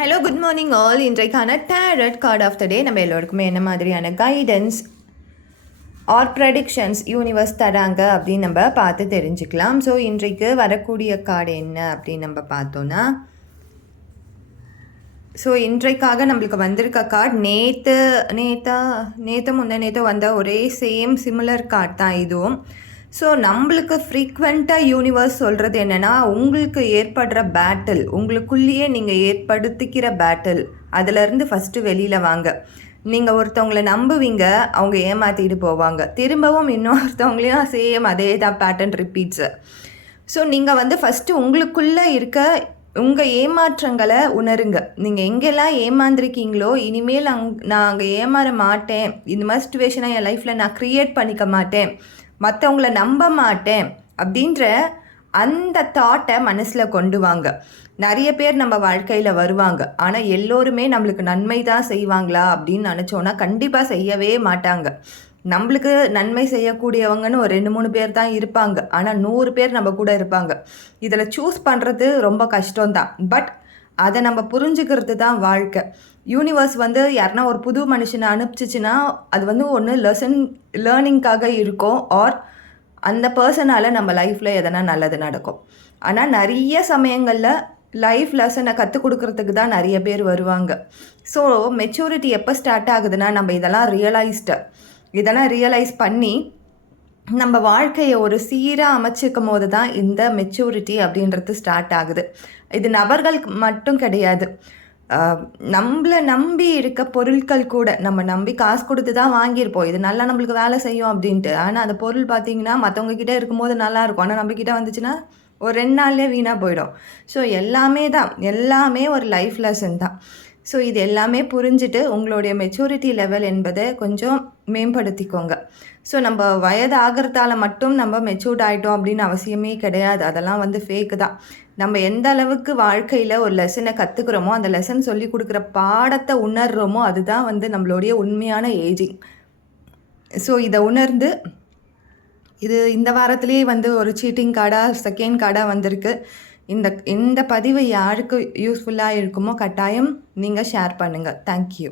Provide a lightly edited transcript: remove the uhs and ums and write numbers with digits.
Hello good morning all. இன்றைக்கான tarot card of the டே நம்ம எல்லோருக்குமே என்ன மாதிரியான கைடன்ஸ் ஆர் ப்ரெடிக்ஷன்ஸ் யூனிவர்ஸ் தராங்க அப்படின்னு நம்ம பார்த்து தெரிஞ்சுக்கலாம். ஸோ இன்றைக்கு வரக்கூடிய கார்டு என்ன அப்படின்னு நம்ம பார்த்தோன்னா, ஸோ இன்றைக்காக நம்மளுக்கு வந்திருக்க கார்டு நேற்று முந்தா வந்த ஒரே சேம் சிமிலர் கார்டு தான் இதுவும். ஸோ நம்மளுக்கு ஃப்ரீக்வெண்ட்டாக யூனிவர்ஸ் சொல்கிறது என்னென்னா, உங்களுக்கு ஏற்படுற பேட்டில், உங்களுக்குள்ளேயே நீங்கள் ஏற்படுத்திக்கிற பேட்டில், அதிலேருந்து ஃபஸ்ட்டு வெளியில் வாங்க. நீங்கள் ஒருத்தவங்களை நம்புவீங்க, அவங்க ஏமாற்றிட்டு போவாங்க, திரும்பவும் இன்னொருத்தவங்களையும் சேம் அதே தான் பேட்டர்ன் ரிப்பீட்ஸு. ஸோ நீங்கள் ஃபஸ்ட்டு உங்களுக்குள்ளே இருக்க உங்கள் ஏமாற்றங்களை உணருங்க. நீங்கள் எங்கெல்லாம் ஏமாந்துருக்கீங்களோ, இனிமேல் நான் அங்கே ஏமாற மாட்டேன், இந்த மாதிரி சுச்சுவேஷனை என் லைஃப்பில் நான் க்ரியேட் பண்ணிக்க மாட்டேன், மற்றவங்கள நம்ப மாட்டேன் அப்படின்ற அந்த தாட்டை மனசில் கொண்டு வாங்க. நிறைய பேர் நம்ம வாழ்க்கையில் வருவாங்க, ஆனால் எல்லோருமே நம்மளுக்கு நன்மை தான் செய்வாங்களா அப்படின்னு நினச்சோன்னா கண்டிப்பாக செய்யவே மாட்டாங்க. நம்மளுக்கு நன்மை செய்யக்கூடியவங்கன்னு ஒரு 2-3 பேர் தான் இருப்பாங்க, ஆனால் 100 பேர் நம்ம கூட இருப்பாங்க. இதில் சூஸ் பண்ணுறது ரொம்ப கஷ்டம்தான், பட் அதை நம்ம புரிஞ்சுக்கிறது தான் வாழ்க்கை. யூனிவர்ஸ் யாருன்னா ஒரு புது மனுஷனை அனுப்பிச்சிச்சின்னா அது ஒன்று லேர்னிங்காக இருக்கும், ஆர் அந்த பர்சனால் நம்ம லைஃப்பில் எதனா நல்லது நடக்கும். ஆனால் நிறைய சமயங்களில் லைஃப் லெசனை கற்றுக் கொடுக்கறதுக்கு தான் நிறைய பேர் வருவாங்க. ஸோ மெச்சூரிட்டி எப்போ ஸ்டார்ட் ஆகுதுன்னா, நம்ம இதெல்லாம் ரியலைஸ் பண்ணி நம்ம வாழ்க்கையை ஒரு சீராக அமைச்சிக்கும் போது தான் இந்த மெச்சூரிட்டி அப்படின்றது ஸ்டார்ட் ஆகுது. இது நபர்களுக்கு மட்டும் கிடையாது, நம்மளை நம்பி இருக்க பொருட்கள் கூட. நம்ம நம்பி காசு கொடுத்து தான் வாங்கியிருப்போம், இது நல்லா நம்மளுக்கு வேலை செய்யும் அப்படின்ட்டு. ஆனால் அந்த பொருள் பார்த்திங்கன்னா மற்றவங்க கிட்டே இருக்கும்போது நல்லாயிருக்கும், ஆனால் நம்மக்கிட்ட வந்துச்சுன்னா ஒரு 2 நாள்லேயே வீணாக போயிடும். ஸோ எல்லாமே ஒரு லைஃப் லெசன் தான். ஸோ இது எல்லாமே புரிஞ்சுட்டு உங்களுடைய மெச்சூரிட்டி லெவல் என்பதை கொஞ்சம் மேம்படுத்திக்கோங்க. ஸோ நம்ம வயது ஆகிறதால மட்டும் நம்ம மெச்சூர்ட் ஆகிட்டோம் அப்படின்னு அவசியமே கிடையாது, அதெல்லாம் ஃபேக்கு தான். நம்ம எந்த அளவுக்கு வாழ்க்கையில் ஒரு லெசனை கற்றுக்குறோமோ, அந்த லெசன் சொல்லி கொடுக்குற பாடத்தை உணர்கிறோமோ, அதுதான் நம்மளுடைய உண்மையான ஏஜிங். ஸோ இதை உணர்ந்து, இது இந்த வாரத்திலே ஒரு சீட்டிங் கார்டாக செகண்ட் கார்டாக வந்திருக்கு. இந்த பதிவு யாருக்கு யூஸ்ஃபுல்லாக இருக்குமோ கட்டாயம் நீங்கள் ஷேர் பண்ணுங்கள். தேங்க்யூ.